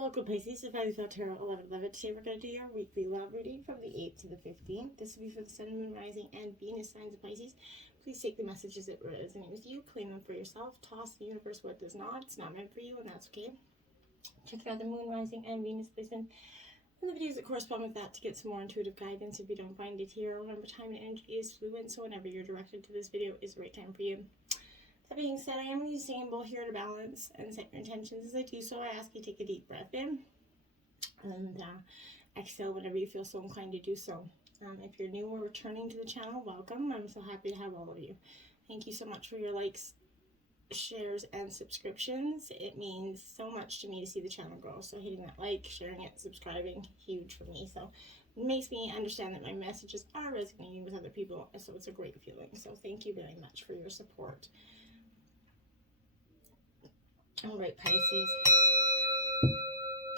Welcome, Pisces, to Pisces Tarot 1111. Today we're going to do your weekly love reading from the 8th to the 15th. This will be for the Sun, Moon, Rising, and Venus signs of Pisces. Please take the messages that resonate with you, claim them for yourself, toss the universe what does not. It's not meant for you, and that's okay. Check out the Moon, Rising, and Venus placement and the videos that correspond with that to get some more intuitive guidance. If you don't find it here, remember time and energy is fluid, so whenever you're directed to this video is the right time for you. That being said, I am using a symbol here to balance and set your intentions. As I do so, I ask you to take a deep breath in and exhale whenever you feel so inclined to do so. If you're new or returning to the channel, welcome. I'm so happy to have all of you. Thank you so much for your likes, shares, and subscriptions. It means so much to me to see the channel grow. So hitting that like, sharing it, subscribing, huge for me. So it makes me understand that my messages are resonating with other people. So it's a great feeling. So thank you very much for your support. All right, Pisces.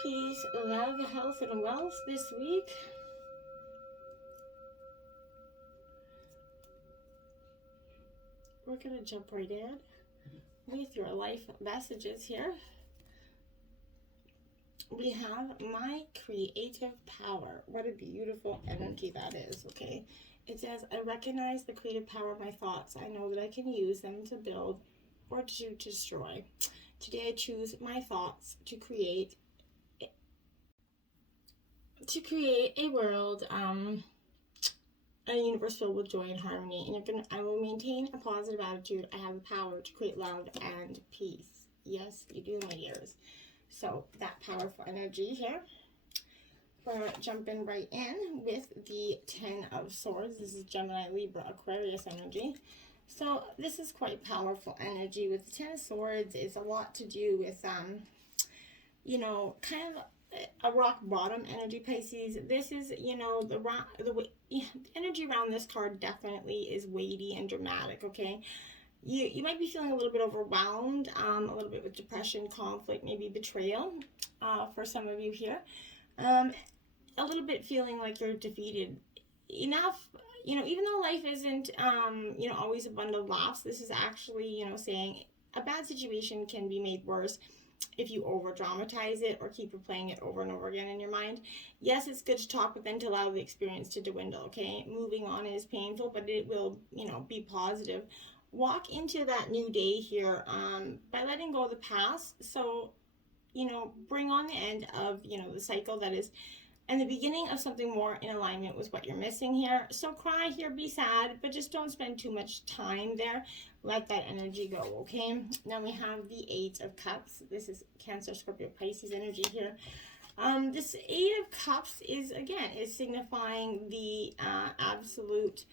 Peace, love, health, and wealth this week. We're going to jump right in with your life messages here. We have my creative power. What a beautiful energy that is, okay? It says, I recognize the creative power of my thoughts. I know that I can use them to build or to destroy. Today I choose my thoughts to create a world, a universe filled with joy and harmony. And I will maintain a positive attitude. I have the power to create love and peace. Yes, you do, my dears. So that powerful energy here. We're jumping right in with the 10 of Swords. This is Gemini, Libra, Aquarius energy. So this is quite powerful energy. With the 10 of Swords, it's a lot to do with, you know, kind of a rock bottom energy, Pisces. This is, you know, the energy around this card definitely is weighty and dramatic, okay? You might be feeling a little bit overwhelmed, a little bit with depression, conflict, maybe betrayal for some of you here. A little bit feeling like you're defeated. Enough, you know, even though life isn't, you know, always a bundle of laughs, this is actually, you know, saying a bad situation can be made worse if you over dramatize it or keep replaying it over and over again in your mind. Yes, it's good to talk, but then to allow the experience to dwindle, okay? Moving on is painful, but it will, you know, be positive. Walk into that new day here by letting go of the past. So, you know, bring on the end of, you know, the cycle that is, and the beginning of something more in alignment with what you're missing here. So cry here, be sad, but just don't spend too much time there. Let that energy go, okay? Now we have the 8 of Cups. This is Cancer, Scorpio, Pisces energy here. This 8 of Cups is, again, is signifying the absolute,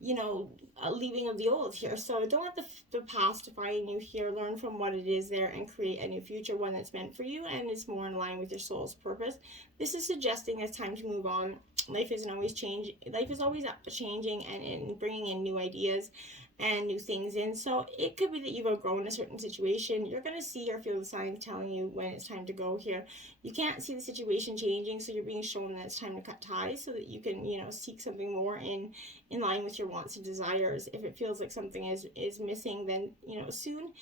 you know, leaving of the old here. So don't let the past define you here. Learn from what it is there and create a new future, one that's meant for you and is more in line with your soul's purpose. This is suggesting it's time to move on. Life isn't always changing. Life is always changing and bringing in new ideas and new things in. So it could be that you've outgrown a certain situation. You're going to see or feel the signs telling you when it's time to go here. You can't see the situation changing, so you're being shown that it's time to cut ties so that you can, you know, seek something more in line with your wants and desires. If it feels like something is missing, then, you know, soon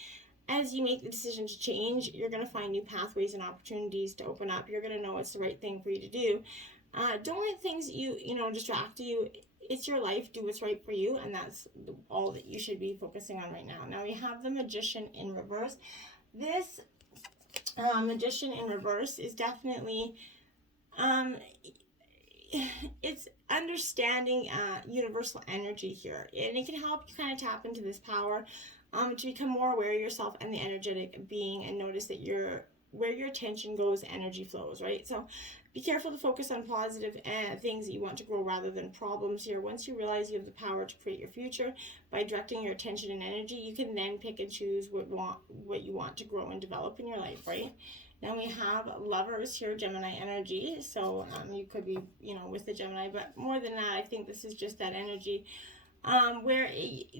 as you make the decision to change, you're going to find new pathways and opportunities to open up. You're going to know it's the right thing for you to do. Don't let things you know distract you. It's your life. Do what's right for you, and that's all that you should be focusing on right now. Now we have the Magician in reverse. This Magician in reverse is definitely it's understanding universal energy here, and it can help you kind of tap into this power to become more aware of yourself and the energetic being, and notice that where your attention goes, energy flows, right? So be careful to focus on positive things that you want to grow rather than problems here. Once you realize you have the power to create your future by directing your attention and energy, you can then pick and choose what you want to grow and develop in your life, right? Now we have Lovers here, Gemini energy. So you could be, you know, with the Gemini, but more than that, I think this is just that energy where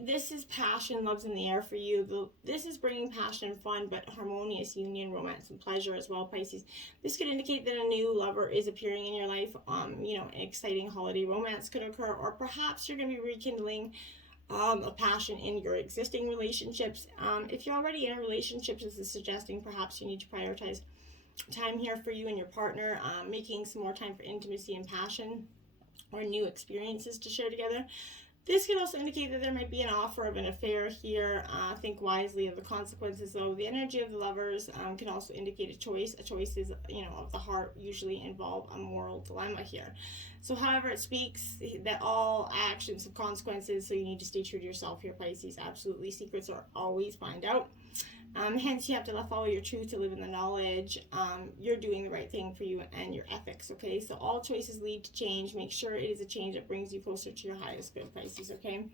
this is passion, love's in the air for you. This is bringing passion and fun, but harmonious union, romance, and pleasure as well, Pisces. This could indicate that a new lover is appearing in your life. You know, an exciting holiday romance could occur, or perhaps you're going to be rekindling a passion in your existing relationships. If you're already in a relationship, this is suggesting perhaps you need to prioritize time here for you and your partner, making some more time for intimacy and passion or new experiences to share together. This could also indicate that there might be an offer of an affair here. Think wisely of the consequences, though. The energy of the lovers can also indicate a choice. A choice is, of the heart, usually involve a moral dilemma here. So however it speaks, that all actions have consequences, so you need to stay true to yourself here, Pisces. Absolutely. Secrets are always find out. Hence, you have to follow your truth to live in the knowledge. You're doing the right thing for you and your ethics, okay? So all choices lead to change. Make sure it is a change that brings you closer to your highest good, Pisces, okay?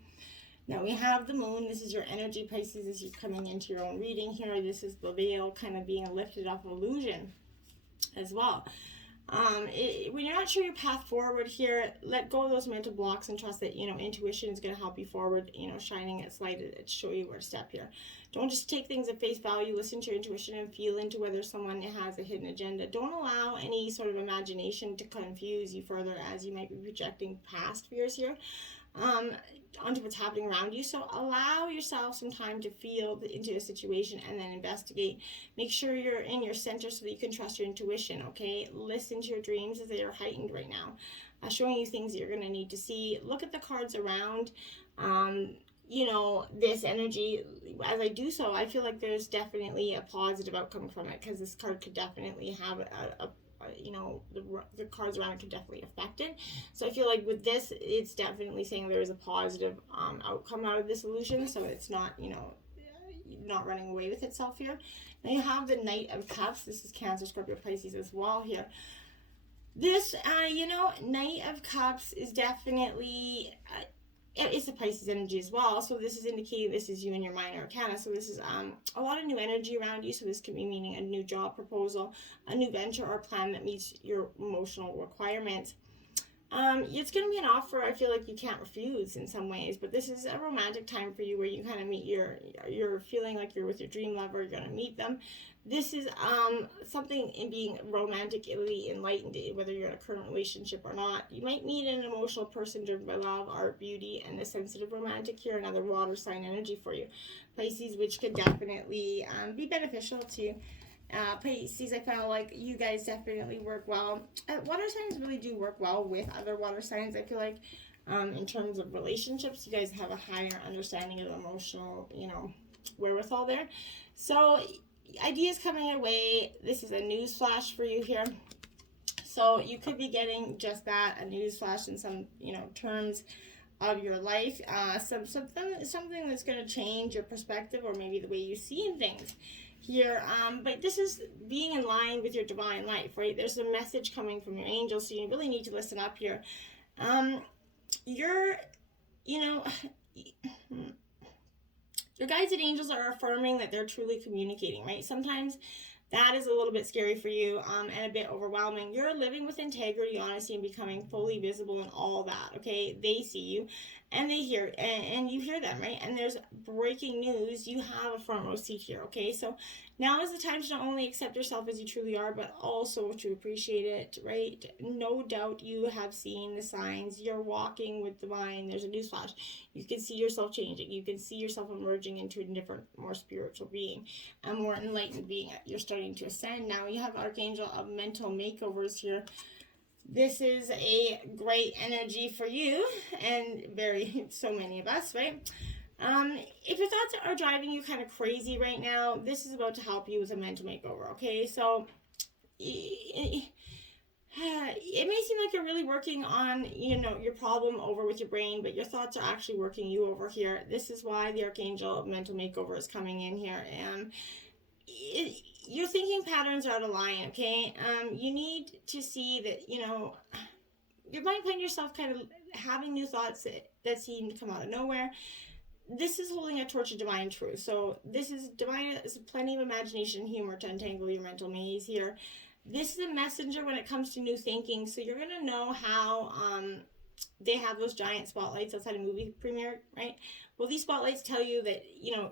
Now, we have the moon. This is your energy, Pisces, as you're coming into your own reading here. This is the veil kind of being lifted off of illusion as well. When you're not sure your path forward here, let go of those mental blocks and trust that, intuition is going to help you forward, shining its light to show you where to step here. Don't just take things at face value. Listen to your intuition and feel into whether someone has a hidden agenda. Don't allow any sort of imagination to confuse you further, as you might be projecting past fears here onto what's happening around you. So allow yourself some time to feel into a situation and then investigate. Make sure you're in your center so that you can trust your intuition, okay? Listen to your dreams as they are heightened right now, showing you things that you're going to need to see. Look at the cards around this energy. As I do so, I feel like there's definitely a positive outcome from it, because this card could definitely have the cards around it could definitely affect it. So I feel like with this, it's definitely saying there is a positive outcome out of this illusion, so it's not, not running away with itself here. Now you have the Knight of Cups. This is Cancer, Scorpio, Pisces as well here. This, Knight of Cups is definitely... it's a Pisces energy as well, so this is indicating this is you and your minor arcana. So this is a lot of new energy around you. So this could be meaning a new job proposal, a new venture or plan that meets your emotional requirements. It's going to be an offer I feel like you can't refuse in some ways, but this is a romantic time for you where you kind of meet you're feeling like you're with your dream lover. You're going to meet them. This is something in being romantically enlightened, whether you're in a current relationship or not. You might meet an emotional person driven by love, art, beauty, and a sensitive romantic here, another water sign energy for you, Pisces, which could definitely be beneficial to Pisces. I felt like you guys definitely work well. Water signs really do work well with other water signs. I feel like in terms of relationships, you guys have a higher understanding of emotional, wherewithal there. So ideas coming your way. This is a news flash for you here. So you could be getting just that, a news flash in some, terms of your life. Something that's going to change your perspective or maybe the way you see things here. But this is being in line with your divine life, right? There's a message coming from your angels, so you really need to listen up here. Your guides and angels are affirming that they're truly communicating, right? Sometimes that is a little bit scary for you and a bit overwhelming. You're living with integrity, honesty, and becoming fully visible in all that, okay? They see you and they hear, and you hear them, right? And there's breaking news. You have a front row seat here, okay? So now is the time to not only accept yourself as you truly are, but also to appreciate it, right? No doubt you have seen the signs. You're walking with divine. There's a newsflash. You can see yourself changing. You can see yourself emerging into a different, more spiritual being, a more enlightened being. You're starting to ascend. Now you have Archangel of Mental Makeovers here. This is a great energy for you and so many of us, right? If your thoughts are driving you kind of crazy right now, this is about to help you with a mental makeover, okay? So it may seem like you're really working on, your problem over with your brain, but your thoughts are actually working you over here. This is why the Archangel of Mental Makeover is coming in here. Your thinking patterns are out of line, okay? You need to see that, you might find yourself kind of having new thoughts that seem to come out of nowhere. This is holding a torch of divine truth. So this is divine, there's plenty of imagination and humor to untangle your mental maze here. This is a messenger when it comes to new thinking. So you're going to know how they have those giant spotlights outside a movie premiere, right? Well, these spotlights tell you that,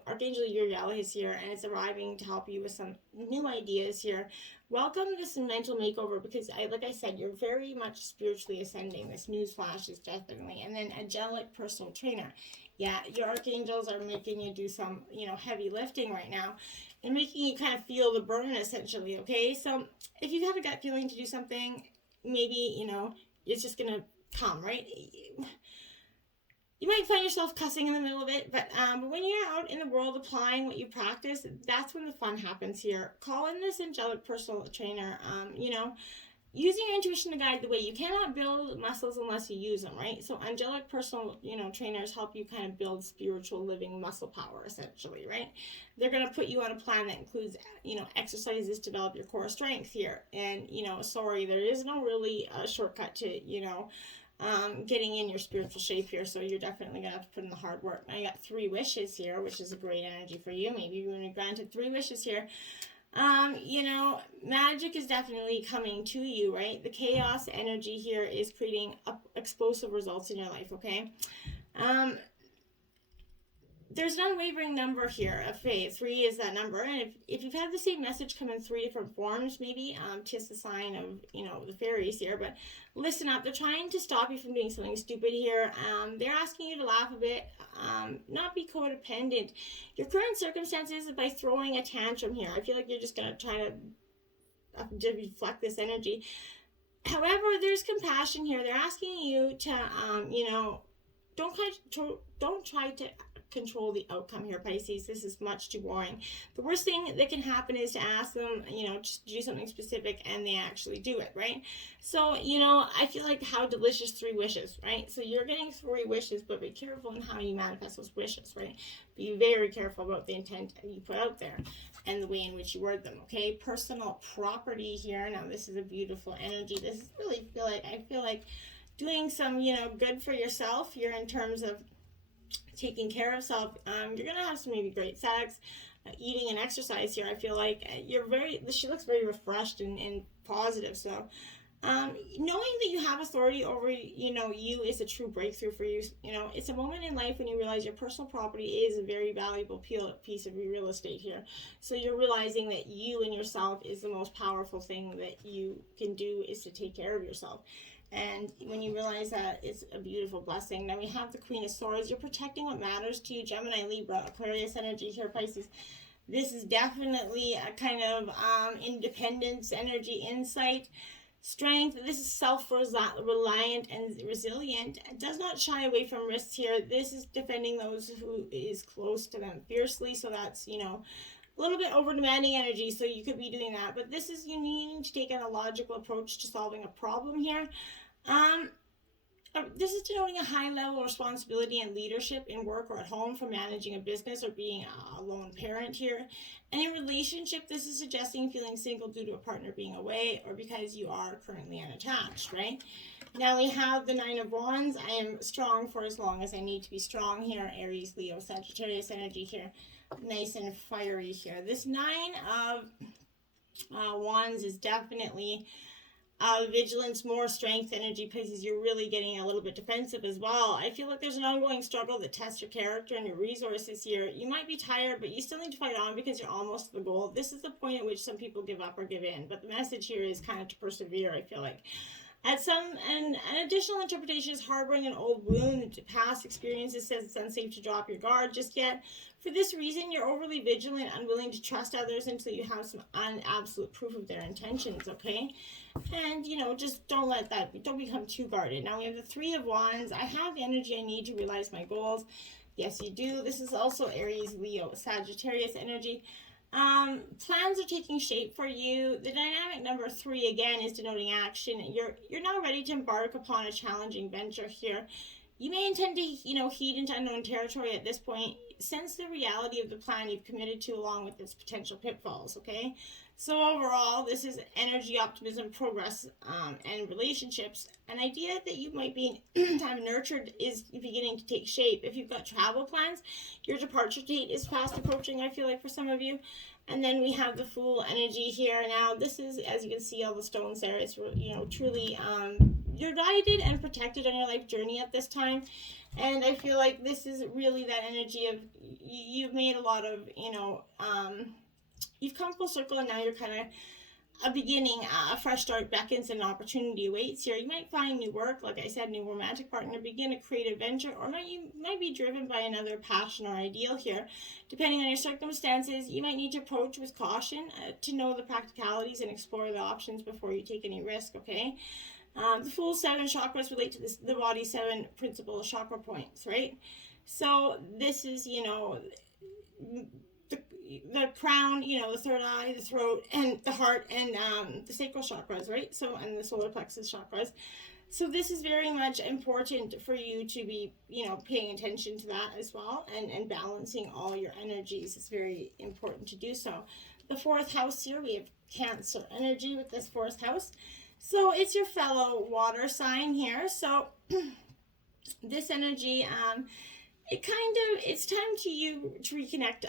Archangel Uriel is here and it's arriving to help you with some new ideas here. Welcome this mental makeover because, like I said, you're very much spiritually ascending. This news flash is definitely. And then angelic personal trainer. Yeah, your archangels are making you do some, heavy lifting right now. and making you kind of feel the burn, essentially, okay? So if you have a gut feeling to do something, maybe, it's just going to come, right? You might find yourself cussing in the middle of it, but when you're out in the world applying what you practice, that's when the fun happens here. Call in this angelic personal trainer, using your intuition to guide the way. You cannot build muscles unless you use them, right? So angelic personal, trainers help you kind of build spiritual living muscle power, essentially, right? They're going to put you on a plan that includes, exercises to develop your core strength here. And, there is no really shortcut to, getting in your spiritual shape here. So you're definitely going to have to put in the hard work. Now you got 3 wishes here, which is a great energy for you. Maybe you're going to be granted 3 wishes here. Magic is definitely coming to you, right? The chaos energy here is creating explosive results in your life, okay? There's an unwavering number here of faith. 3 is that number. And if you've had the same message come in 3 different forms, maybe, just a sign of, the fairies here, but listen up. They're trying to stop you from doing something stupid here. They're asking you to laugh a bit, not be codependent. Your current circumstances by throwing a tantrum here. I feel like you're just going to try to deflect this energy. However, there's compassion here. They're asking you to, don't try to control the outcome here, Pisces. This is much too boring. The worst thing that can happen is to ask them, just do something specific and they actually do it, right? So, I feel like how delicious 3 wishes, right? So you're getting 3 wishes, but be careful in how you manifest those wishes, right? Be very careful about the intent that you put out there and the way in which you word them, okay? Personal property here. Now, this is a beautiful energy. This is really I feel like doing some, good for yourself here in terms of taking care of self. You're gonna have some maybe great sex, eating and exercise here. I feel like she looks very refreshed and positive. So knowing that you have authority over you is a true breakthrough for you. It's a moment in life when you realize your personal property is a very valuable piece of real estate here. So you're realizing that you and yourself is the most powerful thing that you can do, is to take care of yourself. And when you realize that, it's a beautiful blessing. Now we have the Queen of Swords. You're protecting what matters to you. Gemini, Libra, Aquarius energy here, Pisces. This is definitely a kind of independence energy, insight, strength. This is self-reliant and resilient. It does not shy away from risks here. This is defending those who is close to them fiercely. So that's, a little bit over demanding energy, so you could be doing that. But this is you needing to take a logical approach to solving a problem here. This is denoting a high level of responsibility and leadership in work or at home, for managing a business or being a lone parent here. And in relationship, this is suggesting feeling single due to a partner being away or because you are currently unattached, right? Now we have the 9 of Wands. I am strong for as long as I need to be strong here. Aries, Leo, Sagittarius energy here. Nice and fiery here. This 9 of Wands is definitely vigilance, more strength energy, Pisces. You're really getting a little bit defensive as well. I feel like there's an ongoing struggle that tests your character and your resources here. You might be tired, but you still need to fight on because you're almost to the goal. This is the point at which some people give up or give in, but the message here is kind of to persevere, I feel like. An additional interpretation is harboring an old wound. Past experiences says it's unsafe to drop your guard just yet. For this reason, you're overly vigilant, unwilling to trust others until you have some absolute proof of their intentions, okay? And, just don't become too guarded. Now we have the 3 of Wands. I have the energy I need to realize my goals. Yes, you do. This is also Aries, Leo, Sagittarius energy. Plans are taking shape for you. The dynamic number 3 again is denoting action. You're now ready to embark upon a challenging venture here. You may intend to, heed into unknown territory at this point. Sense the reality of the plan you've committed to along with its potential pitfalls, okay? So overall, this is energy, optimism, progress, and relationships. An idea that you might be nurtured is beginning to take shape. If you've got travel plans, your departure date is fast approaching, I feel like, for some of you. And then we have the Fool energy here. Now, this is, as you can see, all the stones there. It's, truly, you're guided and protected on your life journey at this time. And I feel like this is really that energy of, you've made a lot of, you've come full circle, and now you're kind of a beginning, a fresh start beckons and an opportunity awaits here. You might find new work, like I said, new romantic partner, begin a creative venture, or you might be driven by another passion or ideal here. Depending on your circumstances, you might need to approach with caution to know the practicalities and explore the options before you take any risk, okay? The full 7 chakras relate to the body's 7 principal chakra points, right? So this is, the crown, the third eye, the throat, and the heart, and the sacral chakras, right? So, and the solar plexus chakras. So this is very much important for you to be, paying attention to that as well, and balancing all your energies. It's very important to do so. The 4th house here, we have Cancer energy with this 4th house. So it's your fellow water sign here. So this energy, it's time to reconnect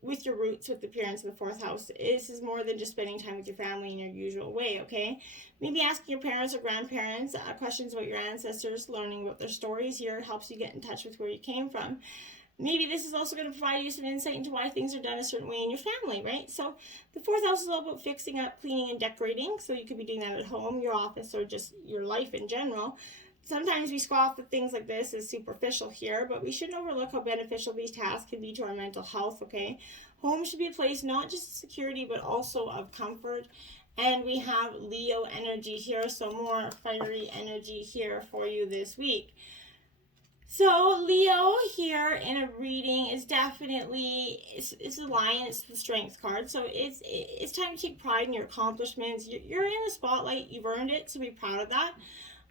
with your roots, with the parents in the 4th house. This is more than just spending time with your family in your usual way, okay? Maybe asking your parents or grandparents questions about your ancestors, learning about their stories here helps you get in touch with where you came from. Maybe this is also going to provide you some insight into why things are done a certain way in your family, right? So the 4th house is all about fixing up, cleaning, and decorating. So you could be doing that at home, your office, or just your life in general. Sometimes we scoff at things like this as superficial here, but we shouldn't overlook how beneficial these tasks can be to our mental health, okay? Home should be a place not just of security, but also of comfort. And we have Leo energy here, so more fiery energy here for you this week. So Leo here in a reading is definitely, it's a lion, it's the strength card. So it's time to take pride in your accomplishments. You're in the spotlight, you've earned it, so be proud of that.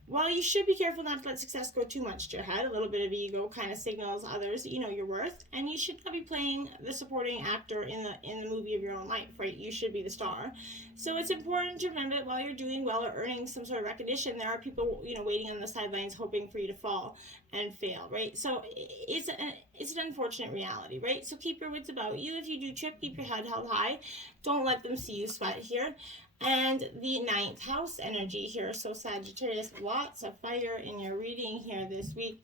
While you should be careful not to let success go too much to your head, a little bit of ego kind of signals others that you know your worth, and you should not be playing the supporting actor in the movie of your own life, right? You should be the star. So it's important to remember that while you're doing well or earning some sort of recognition, there are people, waiting on the sidelines hoping for you to fall and fail, right? So it's an unfortunate reality, right? So keep your wits about you. If you do trip, keep your head held high. Don't let them see you sweat here. And the 9th house energy here, so Sagittarius, lots of fire in your reading here this week.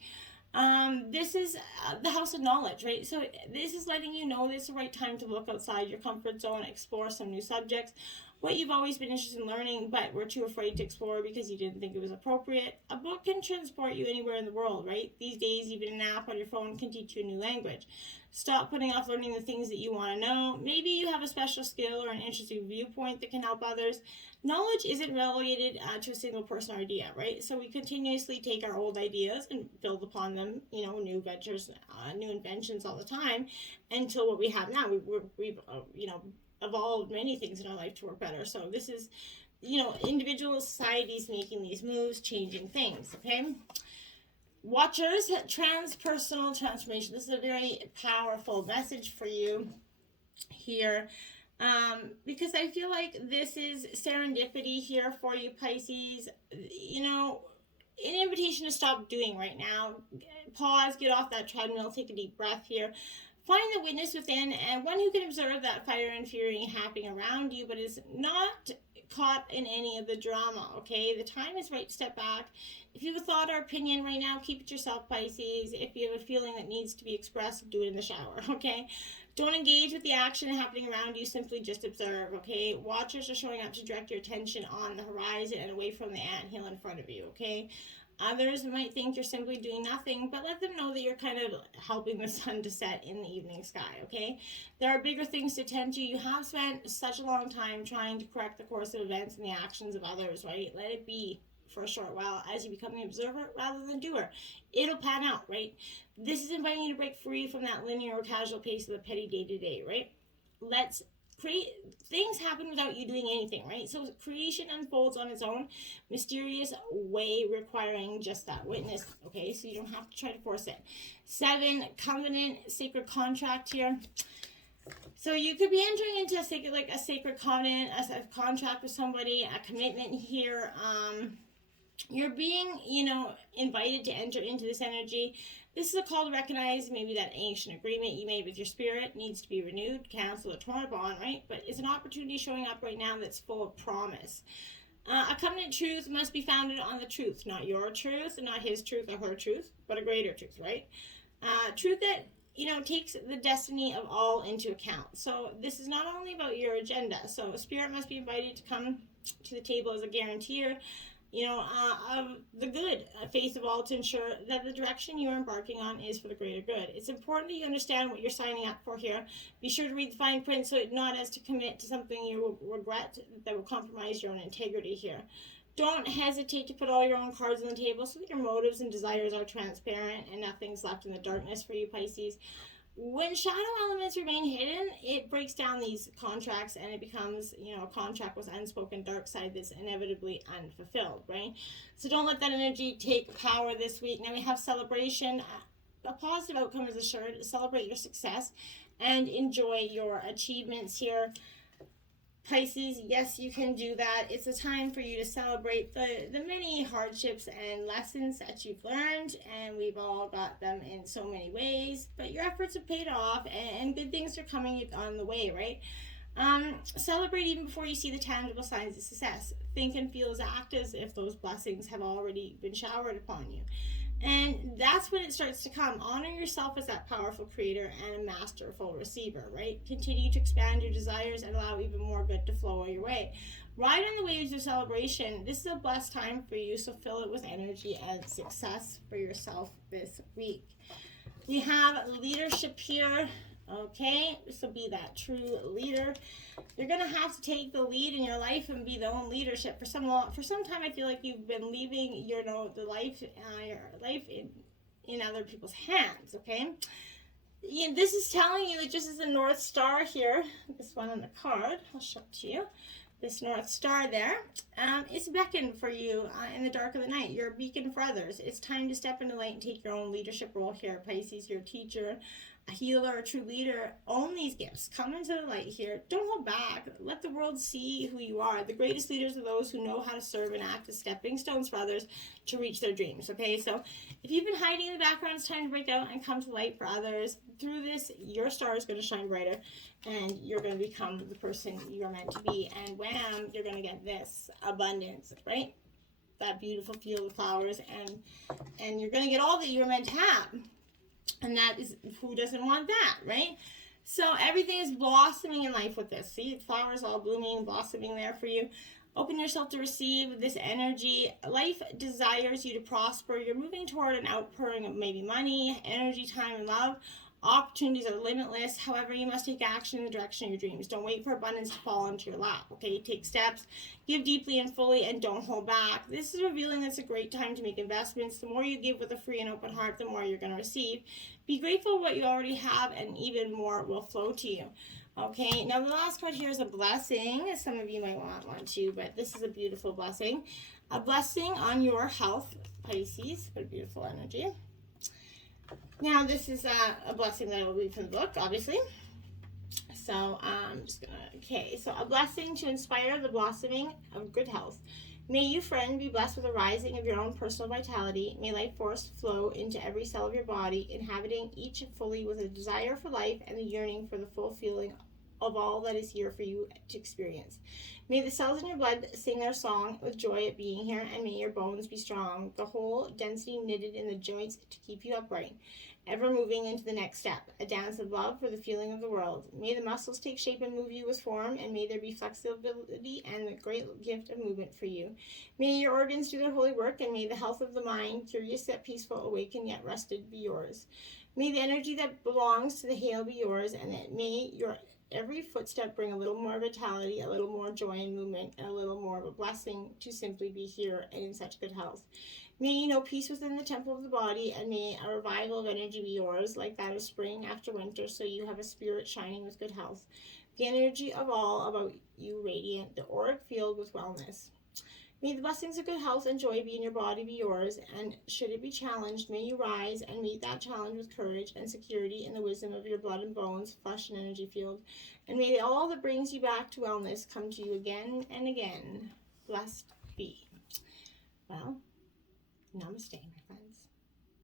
This is the house of knowledge, right? So this is letting you know it's the right time to look outside your comfort zone, explore some new subjects, what you've always been interested in learning, but were too afraid to explore because you didn't think it was appropriate. A book can transport you anywhere in the world, right? These days, even an app on your phone can teach you a new language. Stop putting off learning the things that you want to know. Maybe you have a special skill or an interesting viewpoint that can help others. Knowledge isn't relegated to a single person or idea, right? So we continuously take our old ideas and build upon them, new ventures, new inventions all the time, until what we have now, we've evolved many things in our life to work better. So this is, individual societies making these moves, changing things, okay? Watchers, Transpersonal Transformation. This is a very powerful message for you here, because I feel like this is serendipity here for you, Pisces. An invitation to stop doing right now. Pause, get off that treadmill, take a deep breath here. Find the witness within, and one who can observe that fire and fury happening around you, but is not caught in any of the drama, okay? The time is right to step back. If you have a thought or opinion right now, keep it yourself, Pisces. If you have a feeling that needs to be expressed, do it in the shower, okay? Don't engage with the action happening around you, simply just observe, okay? Watchers are showing up to direct your attention on the horizon and away from the anthill in front of you, okay? Others might think you're simply doing nothing, but let them know that you're kind of helping the sun to set in the evening sky, okay? There are bigger things to tend to. You have spent such a long time trying to correct the course of events and the actions of others, right? Let it be for a short while as you become an observer rather than doer. It'll pan out, right? This is inviting you to break free from that linear or casual pace of the petty day-to-day, right? Let's create things happen without you doing anything, right? So creation unfolds on its own mysterious way, requiring just that witness, okay? So you don't have to try to force it. 7, covenant, sacred contract here. So you could be entering into a sacred covenant, a contract with somebody, a commitment here. You're being, invited to enter into this energy. This is a call to recognize maybe that ancient agreement you made with your spirit needs to be renewed, canceled, or torn upon, right? But it's an opportunity showing up right now that's full of promise. A covenant truth must be founded on the truth, not your truth, and not his truth or her truth, but a greater truth, right? Truth that takes the destiny of all into account. So this is not only about your agenda. So spirit must be invited to come to the table as a guarantor, of the good faith of all to ensure that the direction you are embarking on is for the greater good. It's important that you understand what you're signing up for here. Be sure to read the fine print so not as to commit to something you will regret that will compromise your own integrity here. Don't hesitate to put all your own cards on the table so that your motives and desires are transparent and nothing's left in the darkness for you, Pisces. When shadow elements remain hidden, it breaks down these contracts and it becomes, a contract with unspoken dark side that's inevitably unfulfilled, right? So don't let that energy take power this week. Now we have celebration. A positive outcome is assured. Celebrate your success and enjoy your achievements here. Pisces, yes, you can do that. It's a time for you to celebrate the many hardships and lessons that you've learned, and we've all got them in so many ways, but your efforts have paid off, and good things are coming on the way, right? Celebrate even before you see the tangible signs of success. Think and feel as act as if those blessings have already been showered upon you. And that's when it starts to come. Honor yourself as that powerful creator and a masterful receiver, right? Continue to expand your desires and allow even more good to flow your way. Ride on the waves of celebration. This is a blessed time for you, so fill it with energy and success for yourself this week. We have leadership here. Okay, so be that true leader. You're gonna have to take the lead in your life and be the own leadership for some time. I feel like you've been leaving your life in other people's hands. Okay, this is telling you that just as the North Star here, this one on the card, I'll show it to you. This North Star there, it's beckoned for you in the dark of the night. You're a beacon for others. It's time to step into light and take your own leadership role here, Pisces. You're a teacher, a healer, a true leader. Own these gifts. Come into the light here. Don't hold back. Let the world see who you are. The greatest leaders are those who know how to serve and act as stepping stones for others to reach their dreams. Okay, so if you've been hiding in the background, it's time to break out and come to light for others. Through this, your star is going to shine brighter, and you're going to become the person you are meant to be. And wham, you're going to get this abundance, right? That beautiful field of flowers, and you're going to get all that you're meant to have. And that is, who doesn't want that, right? So everything is blossoming in life with this. See, flowers all blooming, blossoming there for you. Open yourself to receive this energy. Life desires you to prosper. You're moving toward an outpouring of maybe money, energy, time, and love. Opportunities are limitless. However, you must take action in the direction of your dreams. Don't wait for abundance to fall into your lap. Okay, take steps, give deeply and fully, and don't hold back. This is revealing that it's a great time to make investments. The more you give with a free and open heart, the more you're going to receive. Be grateful for what you already have, and even more will flow to you. Okay, now the last card here is a blessing. Some of you might want one too, but this is a beautiful blessing. A blessing on your health, Pisces. What a beautiful energy. Now, this is a blessing that I will read from the book, obviously. So, I'm just going to, okay. So, a blessing to inspire the blossoming of good health. May you, friend, be blessed with a rising of your own personal vitality. May life force flow into every cell of your body, inhabiting each fully with a desire for life and the yearning for the full feeling of all that is here for you to experience. May the cells in your blood sing their song with joy at being here, and may your bones be strong, the whole density knitted in the joints to keep you upright, ever moving into the next step, a dance of love for the feeling of the world. May the muscles take shape and move you with form, and may there be flexibility and the great gift of movement for you. May your organs do their holy work, and may the health of the mind, curious yet peaceful, awakened yet rested, be yours. May the energy that belongs to the hail be yours, and that may your every footstep bring a little more vitality, a little more joy and movement, and a little more of a blessing to simply be here and in such good health. May you know peace within the temple of the body, and may a revival of energy be yours, like that of spring after winter, so you have a spirit shining with good health. The energy of all about you radiant, the auric field with wellness. May the blessings of good health and joy be in your body be yours, and should it be challenged, may you rise and meet that challenge with courage and security in the wisdom of your blood and bones, flesh and energy field. And may all that brings you back to wellness come to you again and again. Blessed be. Well, namaste, my friend.